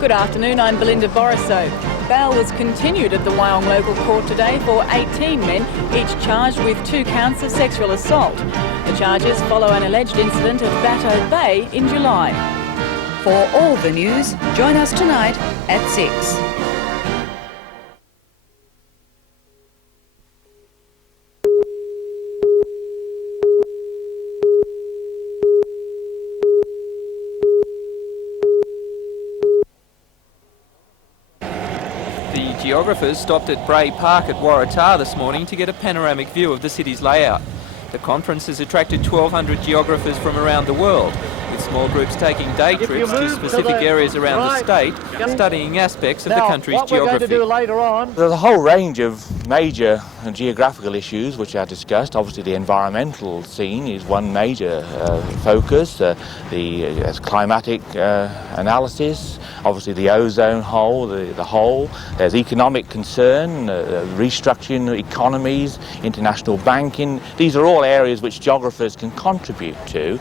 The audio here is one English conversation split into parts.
Good afternoon, I'm Belinda Borisow. Bail was continued at the Wyong local court today for 18 men, each charged with 2 counts of sexual assault. The charges follow an alleged incident at Batto Bay in July. For all the news, join us tonight at 6. The Geographers stopped at Bray Park at Waratah this morning to get a panoramic view of the city's layout. The conference has attracted 1,200 geographers from around the world, with small groups taking day trips to specific areas around the state, studying aspects of the country's geography. There's a whole range of major geographical issues which are discussed. Obviously the environmental scene is one major focus, there's climatic analysis, obviously the ozone hole, the hole. There's economic concern, restructuring economies, international banking. These are all areas which geographers can contribute to.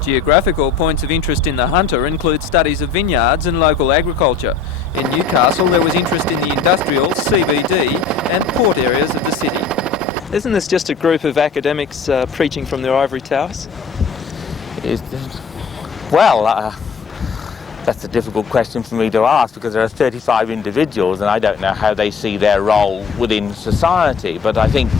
Geographical points of interest in the Hunter include studies of vineyards and local agriculture. In Newcastle there was interest in the industrial, CBD and port areas of the city. Isn't this just a group of academics preaching from their ivory towers? That's a difficult question for me to ask because there are 35 individuals and I don't know how they see their role within society, but I think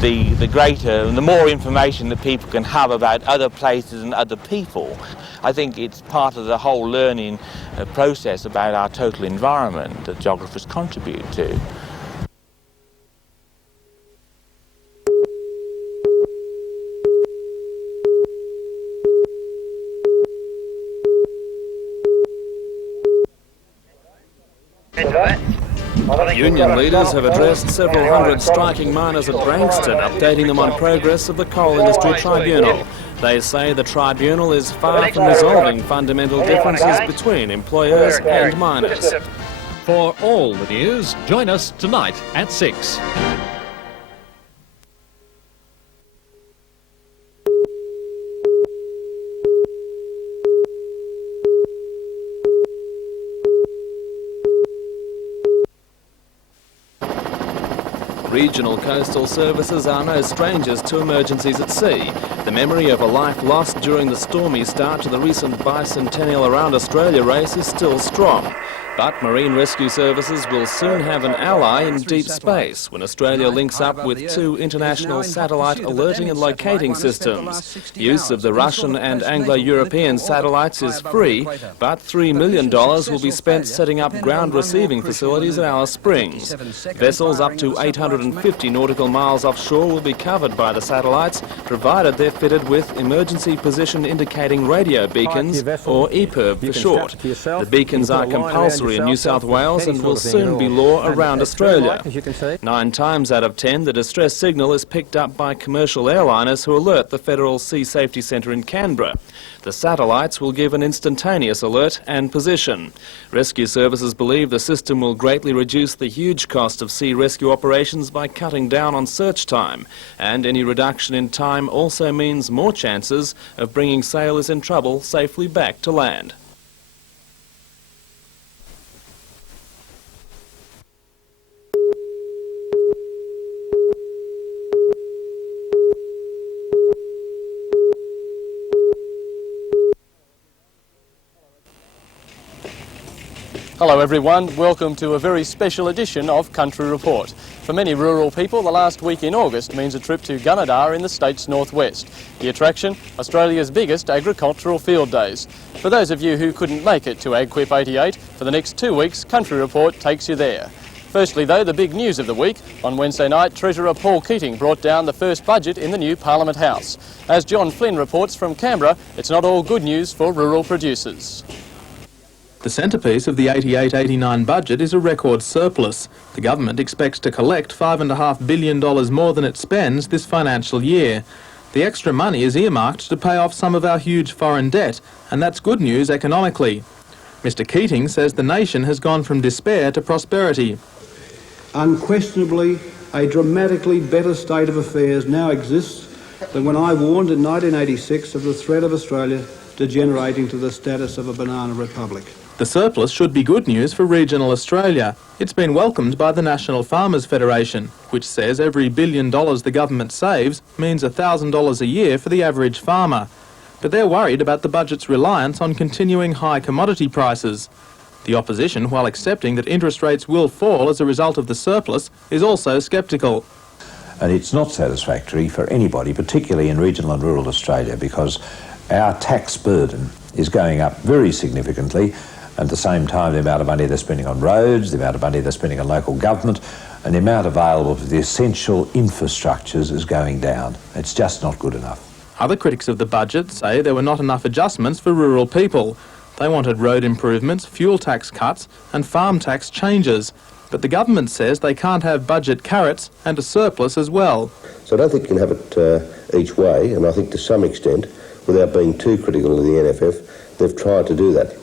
the greater and the more information that people can have about other places and other people, I think it's part of the whole learning process about our total environment that geographers contribute to. Union leaders have addressed several hundred striking miners at Branxton, updating them on progress of the Coal Industry Tribunal. They say the tribunal is far from resolving fundamental differences between employers and miners. For all the news, join us tonight at 6. Regional coastal services are no strangers to emergencies at sea. The memory of a life lost during the stormy start to the recent bicentennial Around Australia race is still strong. But Marine Rescue Services will soon have an ally in deep space when Australia links up with 2 international satellite alerting and locating systems. Use of the Russian and Anglo-European satellites is free, but $3 million will be spent setting up ground receiving facilities at Alice Springs. Vessels up to 850 nautical miles offshore will be covered by the satellites, provided they're fitted with Emergency Position Indicating Radio Beacons, or EPIRB for short. The beacons are compulsory in New South Wales and will soon be law around Australia. 9 times out of 10, the distress signal is picked up by commercial airliners who alert the Federal Sea Safety Centre in Canberra. The satellites will give an instantaneous alert and position. Rescue services believe the system will greatly reduce the huge cost of sea rescue operations by cutting down on search time, and any reduction in time also means more chances of bringing sailors in trouble safely back to land. Hello everyone, welcome to a very special edition of Country Report. For many rural people, the last week in August means a trip to Gunnedah in the state's northwest. The attraction, Australia's biggest agricultural field days. For those of you who couldn't make it to AgQuip 88, for the next 2 weeks, Country Report takes you there. Firstly though, the big news of the week. On Wednesday night, Treasurer Paul Keating brought down the first budget in the new Parliament House. As John Flynn reports from Canberra, it's not all good news for rural producers. The centrepiece of the 88-89 budget is a record surplus. The government expects to collect $5.5 billion more than it spends this financial year. The extra money is earmarked to pay off some of our huge foreign debt, and that's good news economically. Mr Keating says the nation has gone from despair to prosperity. Unquestionably, a dramatically better state of affairs now exists than when I warned in 1986 of the threat of Australia degenerating to the status of a banana republic. The surplus should be good news for regional Australia. It's been welcomed by the National Farmers Federation, which says every $1 billion the government saves means $1,000 a year for the average farmer. But they're worried about the budget's reliance on continuing high commodity prices. The opposition, while accepting that interest rates will fall as a result of the surplus, is also sceptical. And it's not satisfactory for anybody, particularly in regional and rural Australia, because our tax burden is going up very significantly. At the same time, the amount of money they're spending on roads, the amount of money they're spending on local government, and the amount available for the essential infrastructures is going down. It's just not good enough. Other critics of the budget say there were not enough adjustments for rural people. They wanted road improvements, fuel tax cuts and farm tax changes. But the government says they can't have budget carrots and a surplus as well. So I don't think you can have it each way, and I think to some extent, without being too critical of the NFF, they've tried to do that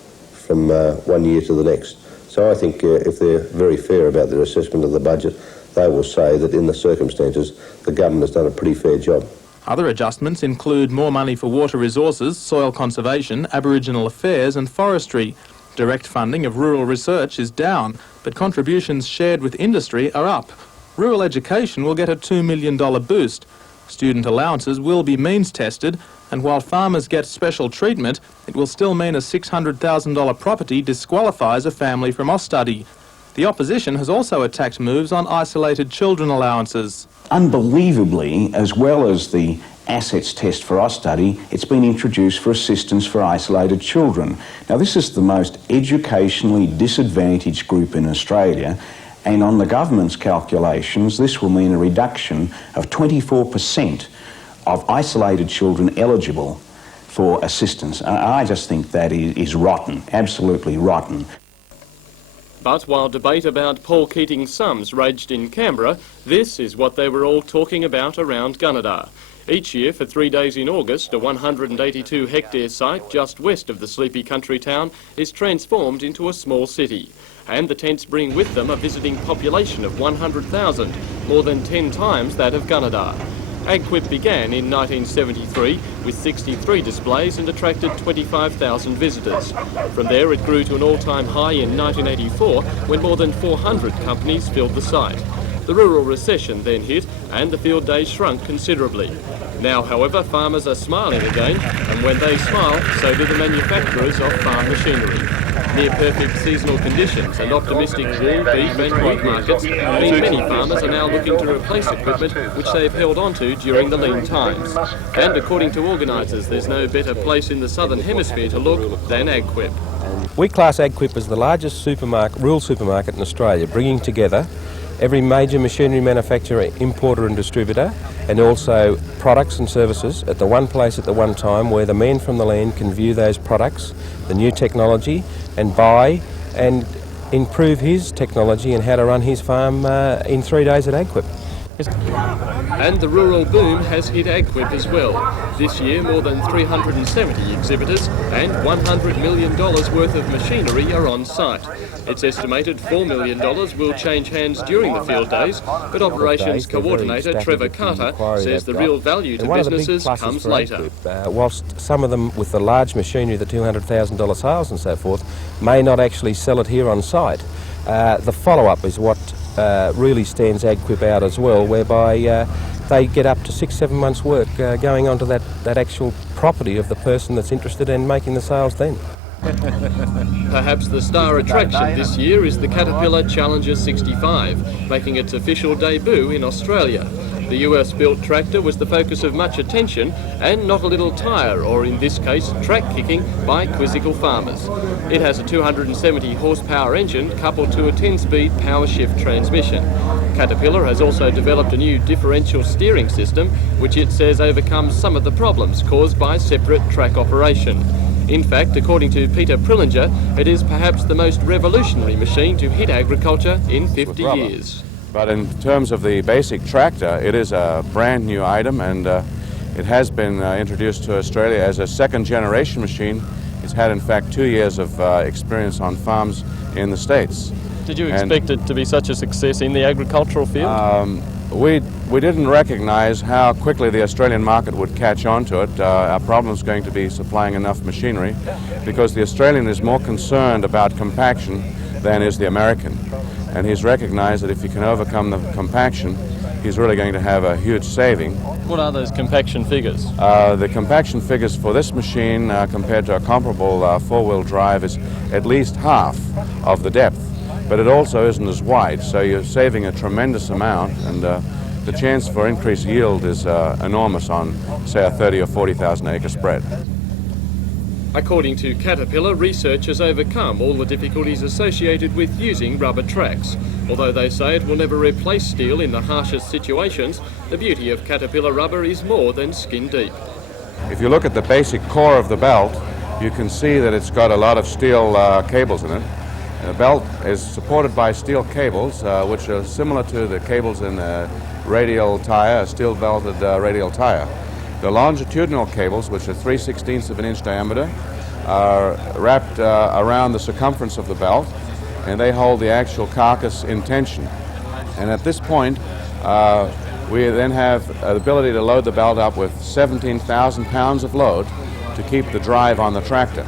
from one year to the next. So I think if they're very fair about their assessment of the budget, they will say that in the circumstances, the government has done a pretty fair job. Other adjustments include more money for water resources, soil conservation, Aboriginal affairs and forestry. Direct funding of rural research is down, but contributions shared with industry are up. Rural education will get a $2 million boost. Student allowances will be means tested, and while farmers get special treatment, it will still mean a $600,000 property disqualifies a family from Austudy. The opposition has also attacked moves on isolated children allowances. Unbelievably, as well as the assets test for Austudy, it's been introduced for assistance for isolated children. Now, this is the most educationally disadvantaged group in Australia, and on the government's calculations, this will mean a reduction of 24% of isolated children eligible for assistance. I just think that is rotten, absolutely rotten. But while debate about Paul Keating's sums raged in Canberra, this is what they were all talking about around Gunnedah. Each year, for 3 days in August, a 182-hectare site just west of the sleepy country town is transformed into a small city. And the tents bring with them a visiting population of 100,000, more than 10 times that of Gunnedah. AgQuip began in 1973 with 63 displays and attracted 25,000 visitors. From there it grew to an all-time high in 1984 when more than 400 companies filled the site. The rural recession then hit and the field days shrunk considerably. Now, however, farmers are smiling again, and when they smile, so do the manufacturers of farm machinery. Near-perfect seasonal conditions and optimistic wool, beef and wheat markets mean many farmers are now looking to replace equipment which they've held onto during the lean times. And according to organisers, there's no better place in the southern hemisphere to look than AgQuip. We class AgQuip as the largest rural supermarket in Australia, bringing together every major machinery manufacturer, importer and distributor, and also products and services at the one place at the one time where the man from the land can view those products, the new technology, and buy and improve his technology and how to run his farm in 3 days at AgQuip. And the rural boom has hit AgQuip as well. This year, more than 370 exhibitors and $100 million worth of machinery are on site. It's estimated $4 million will change hands during the field days, but operations coordinator Trevor Carter says the real value to businesses comes later. Whilst some of them with the large machinery, the $200,000 sales and so forth, may not actually sell it here on site, the follow-up is what really stands AgQuip out as well, whereby they get up to 6-7 months' work going onto that actual property of the person that's interested in making the sales then. Perhaps the star attraction this year is the Caterpillar Challenger 65, making its official debut in Australia. The US-built tractor was the focus of much attention and not a little tyre, or in this case, track kicking, by quizzical farmers. It has a 270 horsepower engine coupled to a 10-speed power shift transmission. Caterpillar has also developed a new differential steering system, which it says overcomes some of the problems caused by separate track operation. In fact, according to Peter Prillinger, it is perhaps the most revolutionary machine to hit agriculture in 50 years. But in terms of the basic tractor, it is a brand new item, and it has been introduced to Australia as a second-generation machine. It's had, in fact, 2 years of experience on farms in the States. Did you expect it to be such a success in the agricultural field? We didn't recognize how quickly the Australian market would catch on to it. Our problem is going to be supplying enough machinery, because the Australian is more concerned about compaction than is the American. And he's recognized that if he can overcome the compaction, he's really going to have a huge saving. What are those compaction figures? The compaction figures for this machine compared to a comparable four-wheel drive is at least half of the depth, but it also isn't as wide, so you're saving a tremendous amount, and the chance for increased yield is enormous on, say, a 30 or 40,000 acre spread. According to Caterpillar, research has overcome all the difficulties associated with using rubber tracks. Although they say it will never replace steel in the harshest situations, the beauty of Caterpillar rubber is more than skin deep. If you look at the basic core of the belt, you can see that it's got a lot of steel cables in it. The belt is supported by steel cables, which are similar to the cables in a radial tire, a steel-belted radial tire. The longitudinal cables, which are 3/16 of an inch diameter, are wrapped around the circumference of the belt, and they hold the actual carcass in tension. And at this point, we then have the ability to load the belt up with 17,000 pounds of load to keep the drive on the tractor.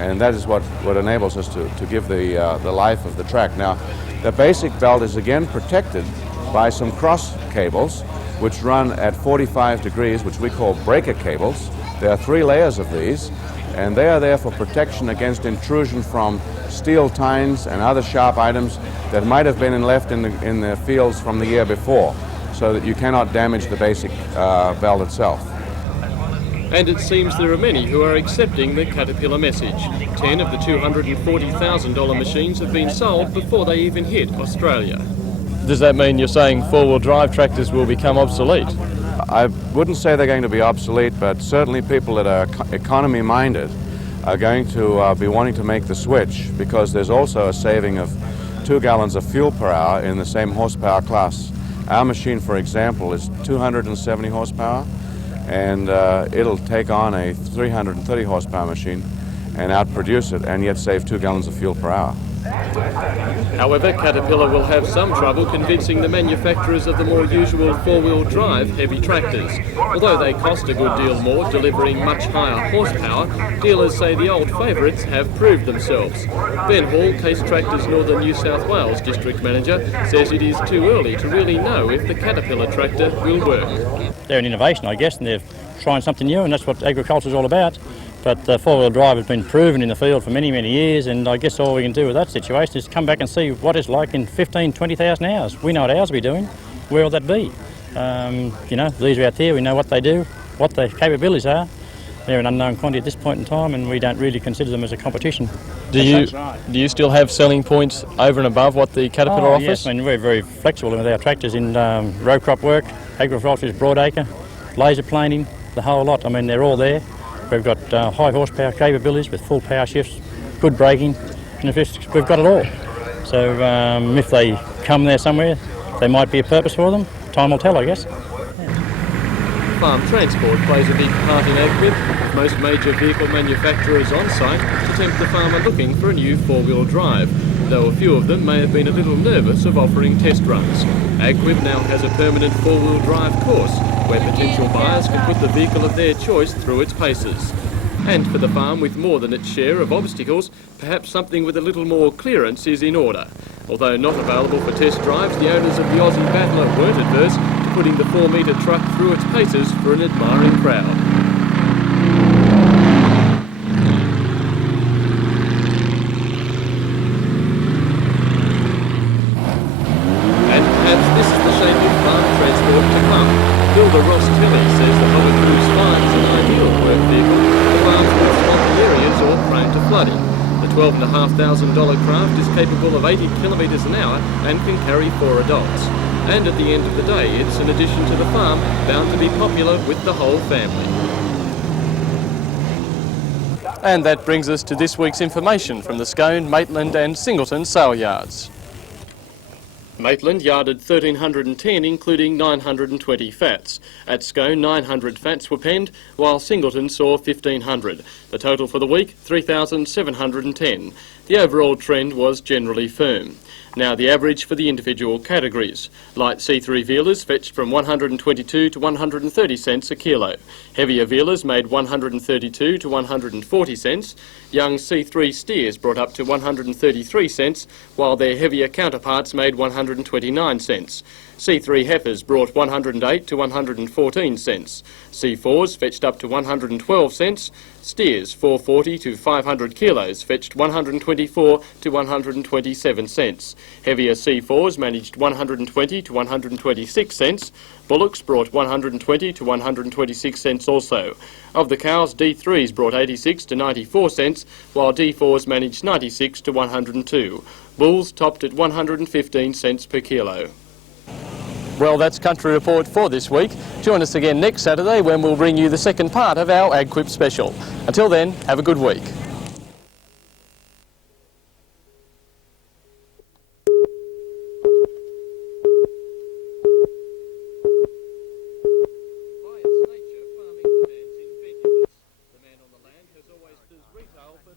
And that is what enables us to give the life of the track. Now, the basic belt is again protected by some cross cables, which run at 45 degrees, which we call breaker cables. There are 3 layers of these, and they are there for protection against intrusion from steel tines and other sharp items that might have been left in the fields from the year before, so that you cannot damage the basic belt itself. And it seems there are many who are accepting the Caterpillar message. 10 of the $240,000 machines have been sold before they even hit Australia. Does that mean you're saying four-wheel drive tractors will become obsolete? I wouldn't say they're going to be obsolete, but certainly people that are economy-minded are going to be wanting to make the switch, because there's also a saving of 2 gallons of fuel per hour in the same horsepower class. Our machine, for example, is 270 horsepower, and it'll take on a 330 horsepower machine and outproduce it, and yet save 2 gallons of fuel per hour. However, Caterpillar will have some trouble convincing the manufacturers of the more usual four-wheel drive heavy tractors. Although they cost a good deal more, delivering much higher horsepower, dealers say the old favourites have proved themselves. Ben Hall, Case Tractors Northern New South Wales District Manager, says it is too early to really know if the Caterpillar tractor will work. They're an innovation, I guess, and they're trying something new, and that's what agriculture is all about. But four-wheel drive has been proven in the field for many, many years, and I guess all we can do with that situation is come back and see what it's like in 15, 20,000 hours. We know what ours will be doing. Where will that be? You know, these are out there. We know what they do, what their capabilities are. They're an unknown quantity at this point in time, and we don't really consider them as a competition. Do you still have selling points over and above what the Caterpillar offers? Yes, I mean, we're very flexible with our tractors in row crop work, agriculture, broadacre, laser planing, the whole lot. I mean, they're all there. We've got high horsepower capabilities with full power shifts, good braking, and we've got it all. So if they come there somewhere, there might be a purpose for them. Time will tell, I guess. Farm transport plays a big part in AgQuip, with most major vehicle manufacturers on site to tempt the farmer looking for a new four-wheel drive, though a few of them may have been a little nervous of offering test runs. AgQuip now has a permanent four-wheel drive course, where potential buyers can put the vehicle of their choice through its paces. And for the farm with more than its share of obstacles, perhaps something with a little more clearance is in order. Although not available for test drives, the owners of the Aussie Battler weren't adverse to putting the 4-metre truck through its paces for an admiring crowd. And perhaps this is the shape of farm transport to come. Builder Ross Kelly says the Hover Cruise 5 is an ideal work vehicle for farms with swampy areas or prone to flooding. The $12,500 craft is capable of 80 kilometres an hour and can carry 4 adults. And at the end of the day, it's an addition to the farm bound to be popular with the whole family. And that brings us to this week's information from the Scone, Maitland and Singleton sale yards. Maitland yarded 1,310, including 920 fats. At Scone, 900 fats were penned, while Singleton saw 1,500. The total for the week, 3,710. The overall trend was generally firm. Now the average for the individual categories. Light C3 vealers fetched from 122 to 130 cents a kilo. Heavier vealers made 132 to 140 cents. Young C3 steers brought up to 133 cents, while their heavier counterparts made 129 cents. C3 heifers brought 108 to 114 cents. C4s fetched up to 112 cents. Steers 440 to 500 kilos fetched 124 to 127 cents. Heavier C4s managed 120 to 126 cents. Bullocks brought 120 to 126 cents also. Of the cows, D3s brought 86 to 94 cents, while D4s managed 96 to 102. Bulls topped at 115 cents per kilo. Well, that's Country Report for this week. Join us again next Saturday when we'll bring you the second part of our AgQuip special. Until then, have a good week.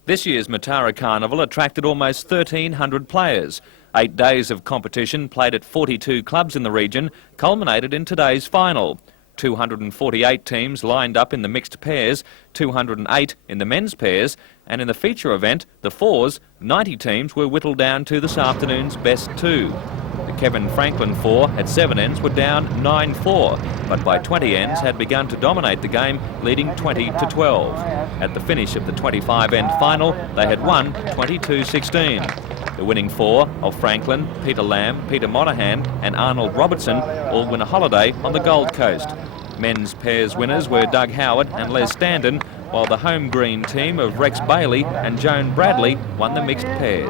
This year's Matara Carnival attracted almost 1,300 players. 8 days of competition played at 42 clubs in the region culminated in today's final. 248 teams lined up in the mixed pairs, 208 in the men's pairs, and in the feature event, the fours, 90 teams were whittled down to this afternoon's best two. The Kevin Franklin four at 7 ends were down 9-4, but by 20 ends had begun to dominate the game, leading 20-12. At the finish of the 25-end final, they had won 22-16. The winning four of Franklin, Peter Lamb, Peter Monahan and Arnold Robertson all win a holiday on the Gold Coast. Men's pairs winners were Doug Howard and Les Standen, while the home green team of Rex Bailey and Joan Bradley won the mixed pairs.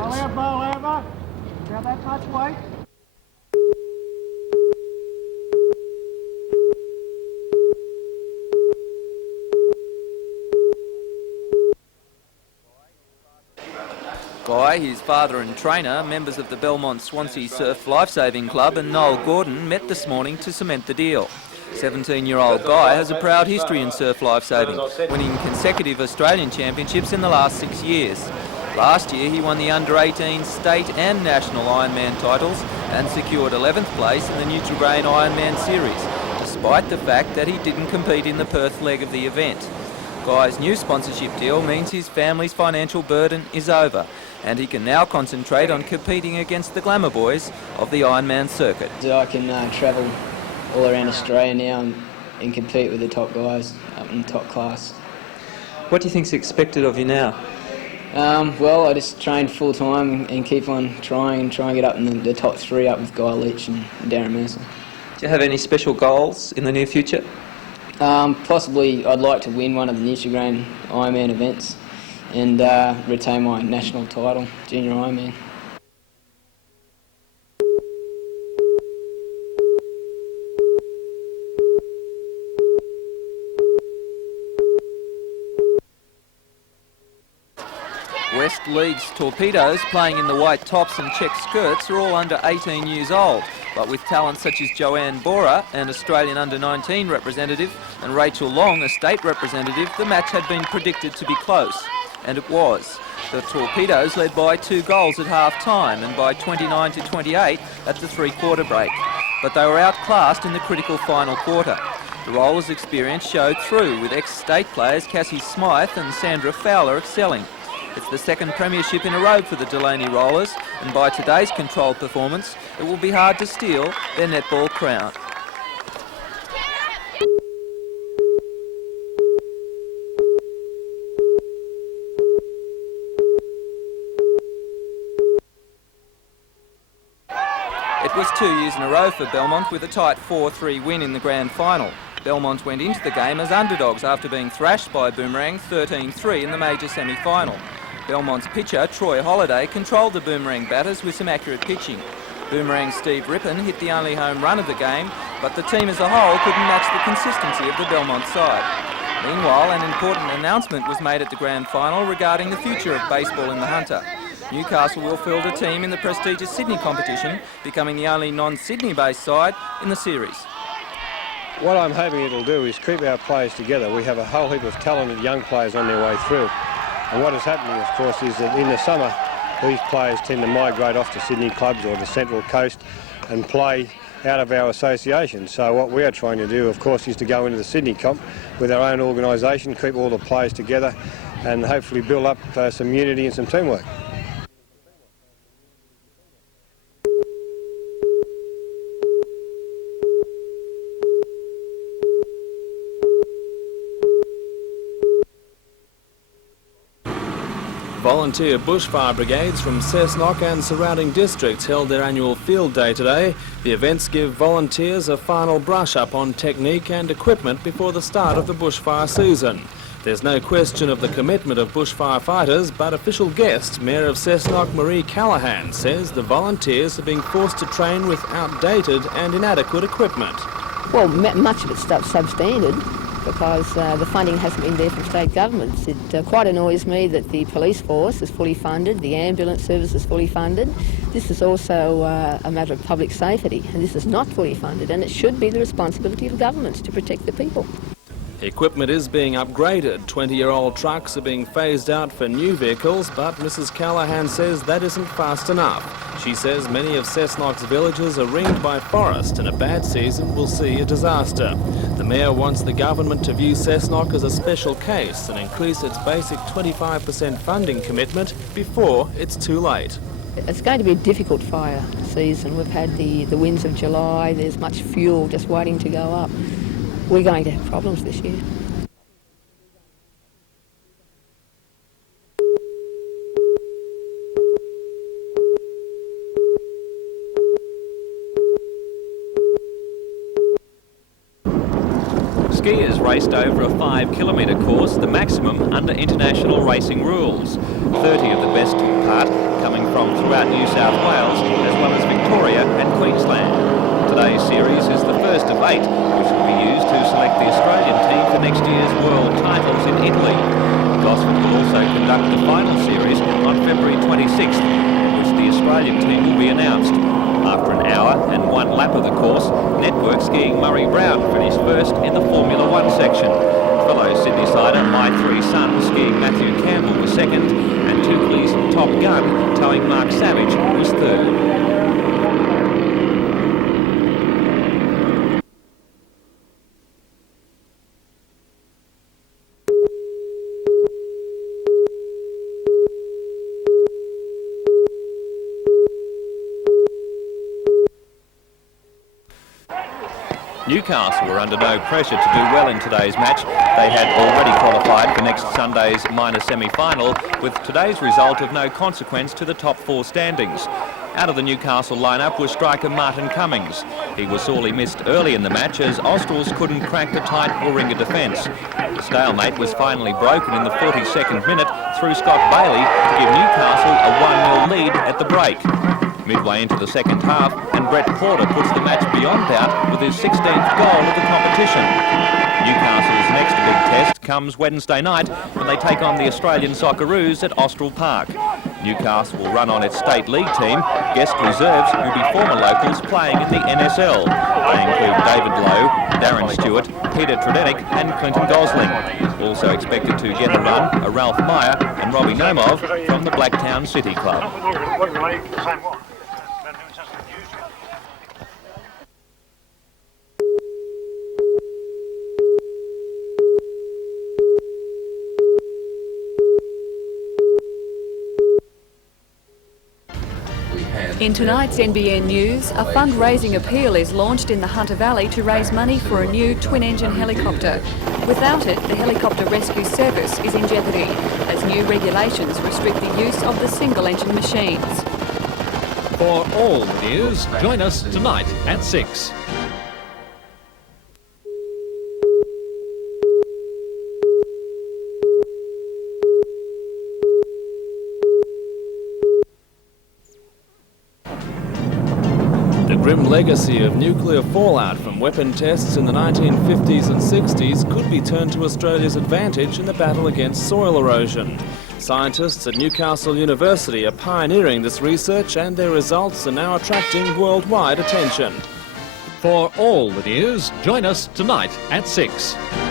Guy, his father and trainer, members of the Belmont Swansea Surf Lifesaving Club and Noel Gordon met this morning to cement the deal. 17-year-old Guy has a proud history in surf lifesaving, winning consecutive Australian championships in the last 6 years. Last year he won the under-18 state and national Ironman titles and secured 11th place in the Newcastle Ironman series, despite the fact that he didn't compete in the Perth leg of the event. Guy's new sponsorship deal means his family's financial burden is over, and he can now concentrate on competing against the glamour boys of the Ironman circuit. So I can travel all around Australia now and compete with the top guys up in the top class. What do you think's expected of you now? Well, I just train full time and keep on trying and get up in the top 3 up with Guy Leech and Darren Mercer. Do you have any special goals in the near future? Possibly I'd like to win one of the Newcastle Ironman events and retain my national title, Junior Ironman. West League's Torpedoes, playing in the white tops and check skirts, are all under 18 years old, but with talent such as Joanne Bora, an Australian under-19 representative, and Rachel Long, a state representative, the match had been predicted to be close, and it was. The Torpedoes led by 2 goals at half-time and by 29-28 at the 3-quarter break, but they were outclassed in the critical final quarter. The Rollers' experience showed through, with ex-state players Cassie Smythe and Sandra Fowler excelling. It's the second premiership in a row for the Delaney Rollers, and by today's controlled performance, it will be hard to steal their netball crown. It was 2 years in a row for Belmont with a tight 4-3 win in the grand final. Belmont went into the game as underdogs after being thrashed by Boomerang 13-3 in the major semi-final. Belmont's pitcher, Troy Holliday, controlled the Boomerang batters with some accurate pitching. Boomerang Steve Rippon hit the only home run of the game, but the team as a whole couldn't match the consistency of the Belmont side. Meanwhile, an important announcement was made at the grand final regarding the future of baseball in the Hunter. Newcastle will field a team in the prestigious Sydney competition, becoming the only non-Sydney based side in the series. What I'm hoping it'll do is keep our players together. We have a whole heap of talented young players on their way through. And what is happening, of course, is that in the summer, these players tend to migrate off to Sydney clubs or the Central Coast and play out of our association. So what we are trying to do, of course, is to go into the Sydney comp with our own organisation, keep all the players together and hopefully build up some unity and some teamwork. Volunteer bushfire brigades from Cessnock and surrounding districts held their annual field day today. The events give volunteers a final brush-up on technique and equipment before the start of the bushfire season. There's no question of the commitment of bushfire fighters, but official guest, Mayor of Cessnock Marie Callaghan, says the volunteers are being forced to train with outdated and inadequate equipment. Well, much of it's substandard, because the funding hasn't been there from state governments. It quite annoys me that the police force is fully funded, the ambulance service is fully funded. This is also a matter of public safety, and this is not fully funded, and it should be the responsibility of governments to protect the people. Equipment is being upgraded. 20-year-old trucks are being phased out for new vehicles, but Mrs Callaghan says that isn't fast enough. She says many of Cessnock's villages are ringed by forest and a bad season will see a disaster. The Mayor wants the government to view Cessnock as a special case and increase its basic 25% funding commitment before it's too late. It's going to be a difficult fire season. We've had the winds of July, there's much fuel just waiting to go up. We're going to have problems this year. Skiers raced over a 5-kilometre course, the maximum under international racing rules. 30 of the best took part, coming from throughout New South Wales, as well as Victoria and Queensland. Today's series is the first of 8, which will be used to select the Australian team for next year's world titles in Italy. Gosford will also conduct the final series on February 26th, in which the Australian team will be announced. After an hour and 1 lap of the course, Network skiing Murray Brown finished first in the Formula 1 section. Fellow Sydney-sider My Three Sons skiing Matthew Campbell was second, and Toukley's Top Gun towing Mark Savage was third. Newcastle were under no pressure to do well in today's match. They had already qualified for next Sunday's minor semi-final, with today's result of no consequence to the top 4 standings. Out of the Newcastle lineup was striker Martin Cummings. He was sorely missed early in the match as Australs couldn't crack the tight Warringah defence. The stalemate was finally broken in the 42nd minute through Scott Bailey to give Newcastle a 1-0 lead at the break. Midway into the second half, and Brett Porter puts the match beyond doubt with his 16th goal of the competition. Newcastle's next big test comes Wednesday night when they take on the Australian Socceroos at Austral Park. Newcastle will run on its state league team. Guest reserves will be former locals playing in the NSL. They include David Lowe, Darren Stewart, Peter Tredenik and Clinton Gosling. Also expected to get a run are Ralph Meyer and Robbie Nomov from the Blacktown City Club. In tonight's NBN News, a fundraising appeal is launched in the Hunter Valley to raise money for a new twin-engine helicopter. Without it, the helicopter rescue service is in jeopardy, as new regulations restrict the use of the single-engine machines. For all the news, join us tonight at 6. The grim legacy of nuclear fallout from weapon tests in the 1950s and 60s could be turned to Australia's advantage in the battle against soil erosion. Scientists at Newcastle University are pioneering this research, and their results are now attracting worldwide attention. For all the news, join us tonight at 6.